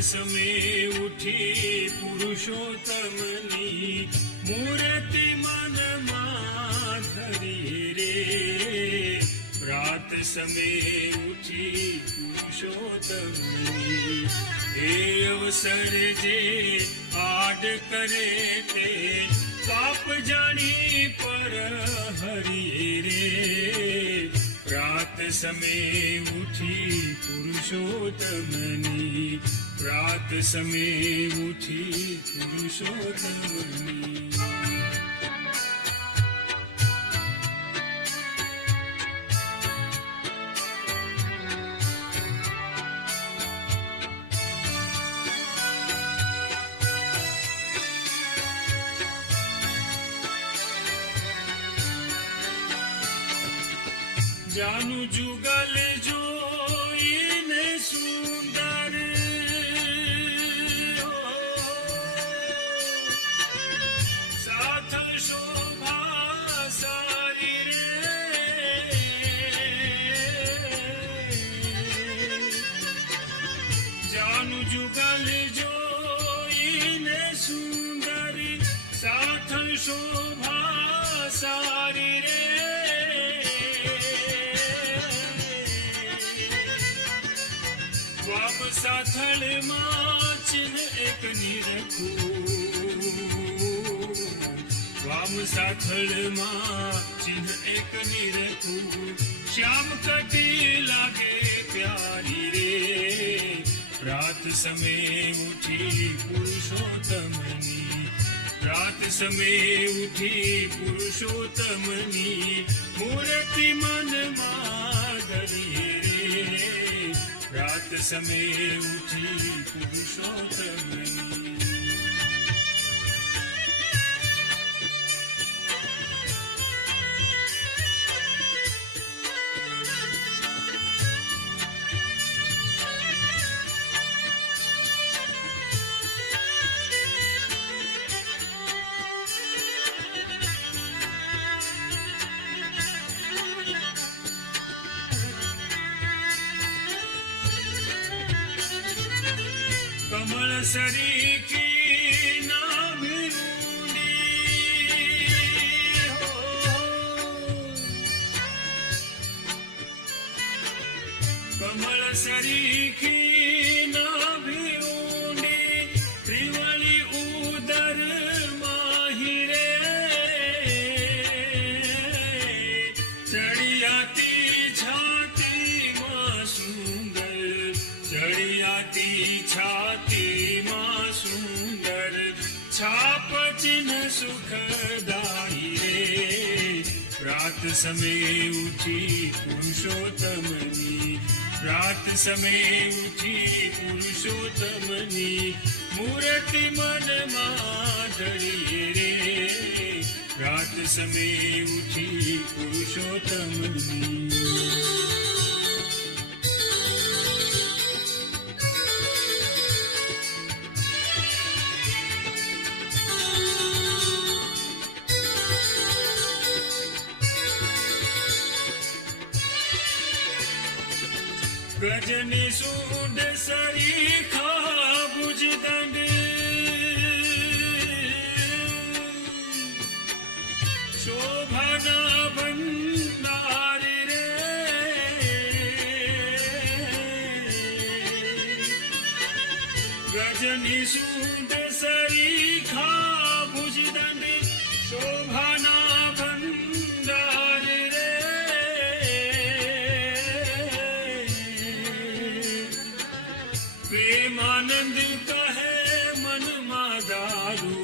સમે ઉઠી પુરુષોત્તમની મૂર્તિ મનમાં ધરી રે. પ્રાત સમે ઉઠી પુરુષોત્તમની એ અવસર જે આડ કરે તે પાપ જાણી પર હરી રે. પ્રાત સમે ઉઠી પુરુષોત્તમની પ્રાત સમે ઉઠી પુરુષોત્તમની. જાનું જુગલ જોઈને સુંદર સાથ શોભા સારી રે. જાનું જુગલ જોઈને સુંદર સાથ શોભા સારી રે. વામ સાથળમાં ચિહ્ન એક નિરખું. વામ સાથળમાં ચિહ્ન એક નિરખું. શ્યામ કટી લાગે પ્યારી રે. પ્રાત સમે ઉઠી પુરુષોત્તમની પ્રાત સમે ઉઠી પુરુષોત્તમની મૂર્તિ મનમાં ધરી રે. પ્રાત સમે ઉઠી પુરુષોત્તમની. કમળ સરીખી નાભી ઊંડી હો. કમળ સરીખી નાભી ઊંડી ત્રિવળી ઉદર માહી રે. ચડિયાતી છાતીમાં સુંદર ચડિયાતી છાતીમાં સુંદર છાપ ચિહ્ન સુખદાયી રે. પ્રાત સમે ઉઠી પુરુષોત્તમની પ્રાત સમે ઉઠી પુરુષોત્તમની મૂર્તિ મનમાં ધરી રે. પ્રાત સમે ઉઠી પુરુષોત્તમની. ગજની સૂંઢ સરીખા ભુજદંડ શોભાના ભંડાર રે. ગજની સૂંઢ સરીખા ભુજદંડ શોભાના ભંડાર રે. પ્રેમાનંદ કહે મનમાં દારૂ.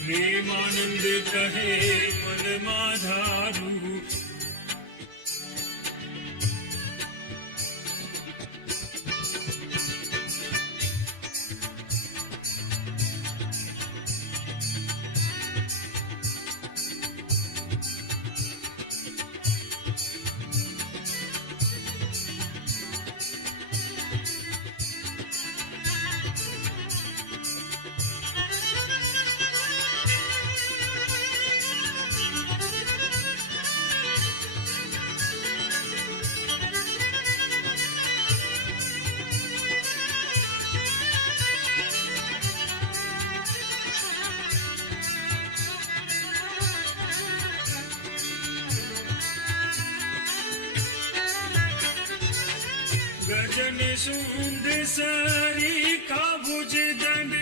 પ્રેમાનંદ કહે મનમાં ધારું. ગજની સૂંઢ સરીખા ભુજદંડ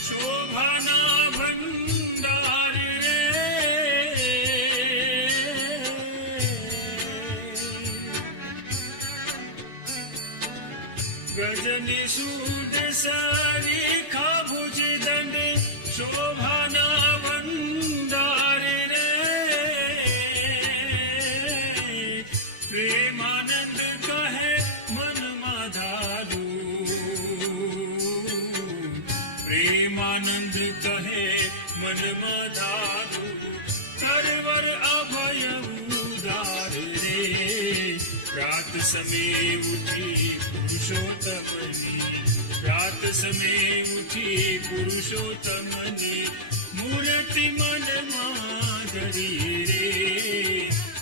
શોભાના ભંડાર રે ગજની સૂંઢ સરીખા ભુજદંડ શોભાના ભંડાર રે પ્રેમાનંદ કહે મનમાં ધારું પ્રેમાનંદ કહે મનમાં ધારું કરવર અભય ઉદાર રે રાત સમે ઉઠી પુરુષોત્તમની રાત સમે ઉઠી પુરુષોત્તમની મૂર્તિ મનમાં ધરી રે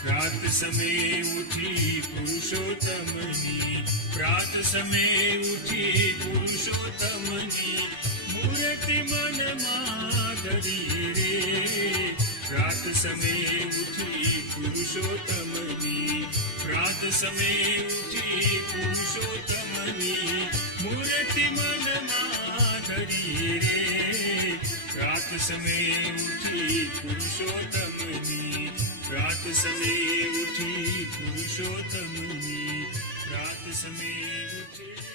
રાત સમે ઉઠી પુરુષોત્તમની રાત સમે ઉઠી પુરુષોત્તમની મૂર્તિ મનમાં ધરી રે રાત સમે ઉઠી પુરુષોત્તમની રાત સમે ઉઠી પુરુષોત્તમની મૂર્તિ મનમાં ધરી રે રાત સમે ઉઠી પુરુષોત્તમની રાત સમે ઉઠી પુરુષોત્તમની રાત સમે ઉઠી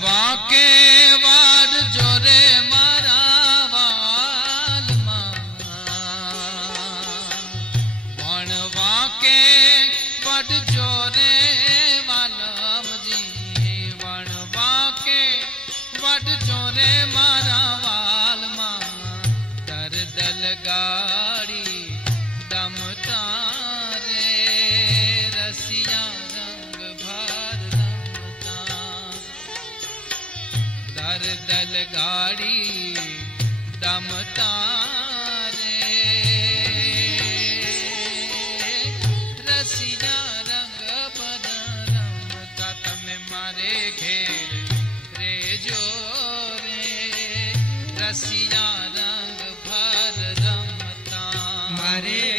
વાકે વાડ જોરે મારા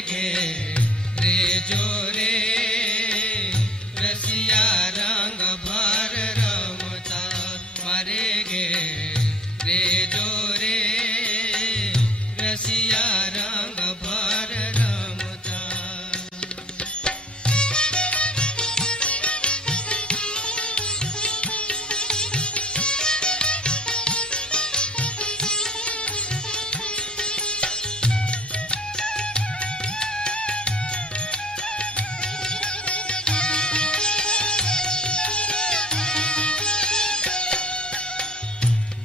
ઘેર રેજો રે રસિયા રંગ ભર રમતા મારે ઘેર રેજો રે રસિયા રંગ ભર રમતા.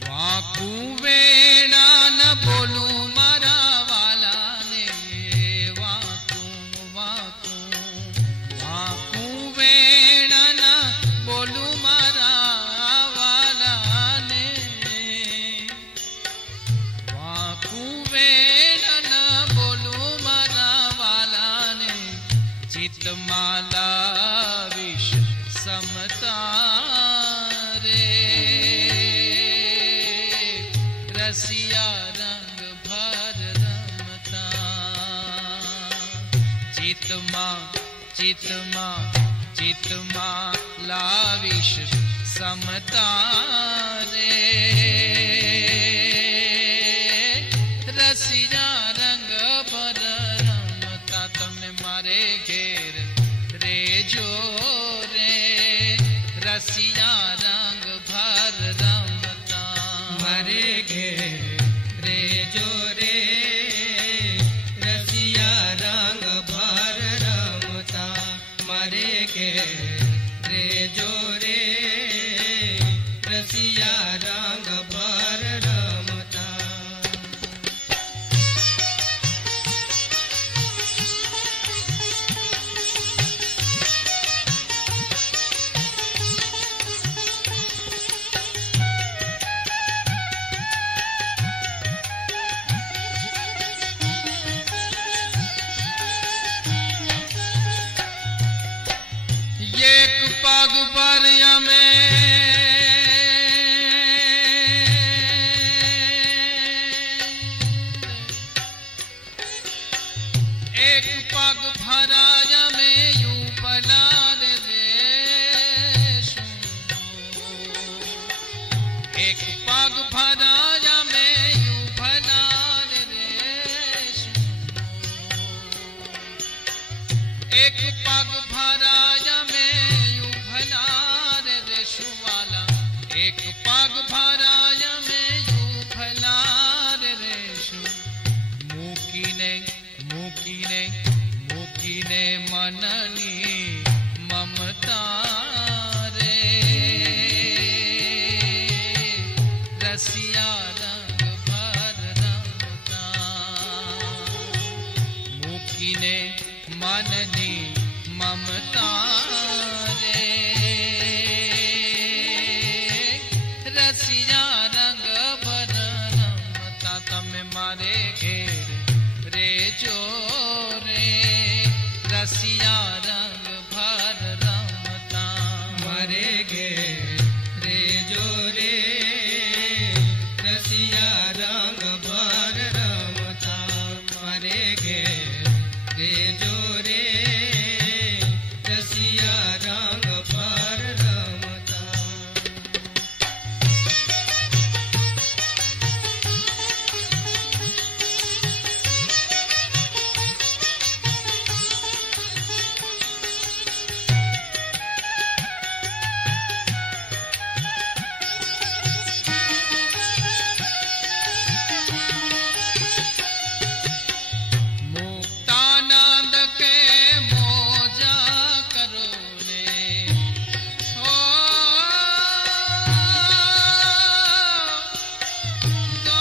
વાકું વેણા ન બોલું મારા વાલાને વાકું વાકું વાકું વેણા ન બોલું મારા વાલાને વાકું વેણા ન બોલું મારા વાલાને ચિત્તમાં લાવીશ સમતા રે રસિયા રંગ ભર રમતા ચિત્તમાં ચિત્તમાં ચિત્તમાં લાવીશ સમતા રે રસિયા રંગ ભર રમતા તમે મારે ઘેર રેજો રે રસિયા રંગ ભર રમતા મારે ઘેર રેજો રે રસિયા રંગ ભર રમતા મારે ઘેર રેજો રે રસિયા રંગ ભર રમતા. એક પગ પર અમે એક પગ ભરાય અમે યુ પલાર દેશું એક પગ ભરાય અમે યુ ભલાર દેશું એક પગ ભરાય અમે યુ ભલાર દેશું વાલા એક પગ ભરાય અમે યુ ભલાર દેશું મૂકીને મૂકીને મૂકીને મનની મમતા રે રસિયા રંગ ભર રમતા મૂકીને મનની મમતા રે રસિયા રંગ ભર રમતા તમે મારે ઘેર રેજો રે રસિયા રંગ ભર રમતા મારે ઘેર રેજો રે રસિયા રંગ ભર રમતા મારે ઘેર રેજો રે રસિયા રંગ ભર રમતા. મુક્તાનંદ કે મોજા કરો ને ઓ તો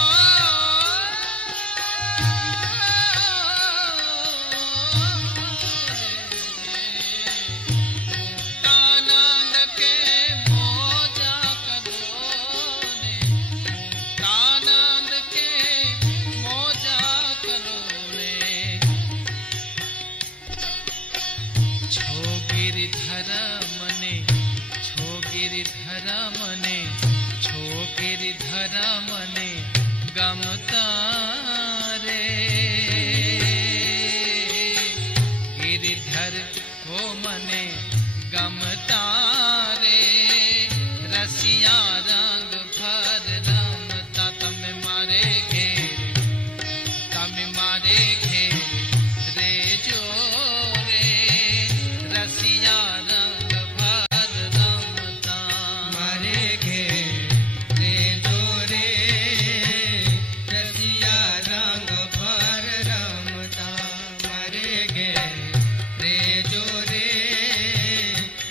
મુક્તાનંદ કે મોજા કરો ને મુક્તાનંદ કે મોજા કરો ને છો ગિરિધર મને છો ગિરિધર મને છો ગિરિધર મને ગમતા રે ગમતા રે રસિયા રંગ ભર રમતા. તમે મારે ઘેર રેજો રે રસિયા રંગ ભર રમતા. મારે ઘેર રેજો રે રસિયા રંગ ભર રમતા. મારે ઘેર રેજો રે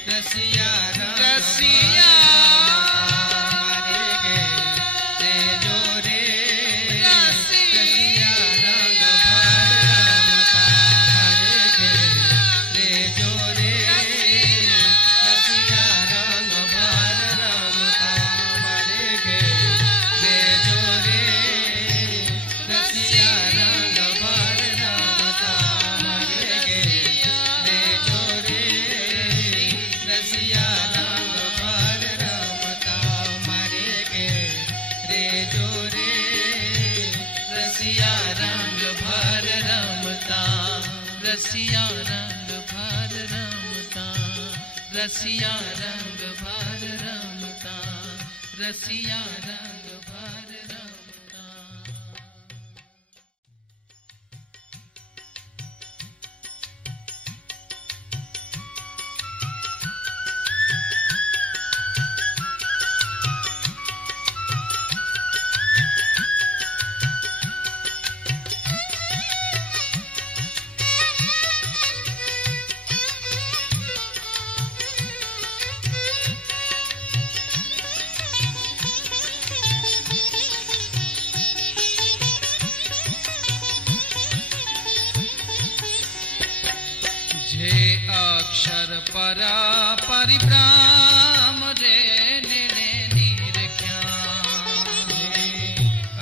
રસિયા રંગ ભર રસિયા રંગ ભર રમતા. રસિયા રંગ ભર રમતા. રસિયા રંગ ભર રમતા. જે અક્ષર પર પરિભ્રમ રે ને નિરખ્યા.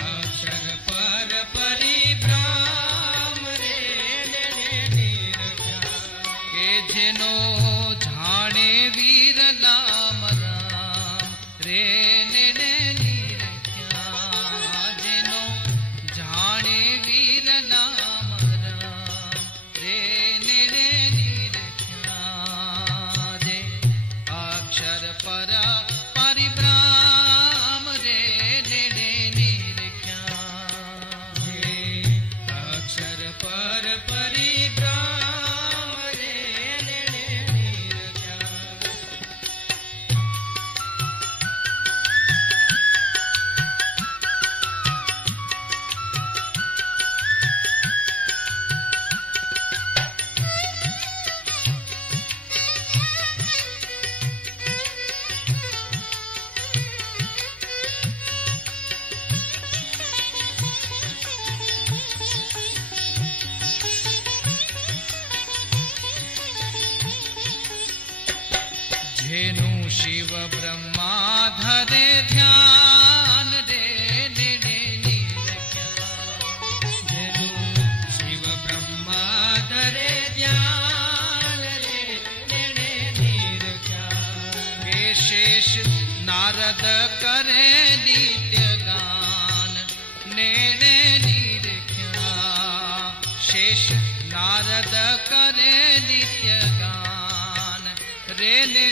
અક્ષર પર પરિભ્રમ રે નિરખ્યા. કે જેનો જાણે વીરલામ રામ રે ને નિરખ્યા. જેનો જાણે વીરલામ રામ રે ને નિરખ્યા. જે અક્ષર પર પરિભ્રમ રે ને નિરખ્યા. જે અક્ષર પર પરિભ્રમ રે નિરખ્યા. જેનું શિવ બ્રહ્મા ધરે ધ્યાન રે ને નિરખ્યા. જેનું શિવ બ્રહ્મા ધરે ધ્યાન રે નિરખ્યા. કે શેષ નારદ કરે નિત્ય ગાન ને નિરખ્યા. શેષ નારદ કરે નિત્ય ગાન રે ને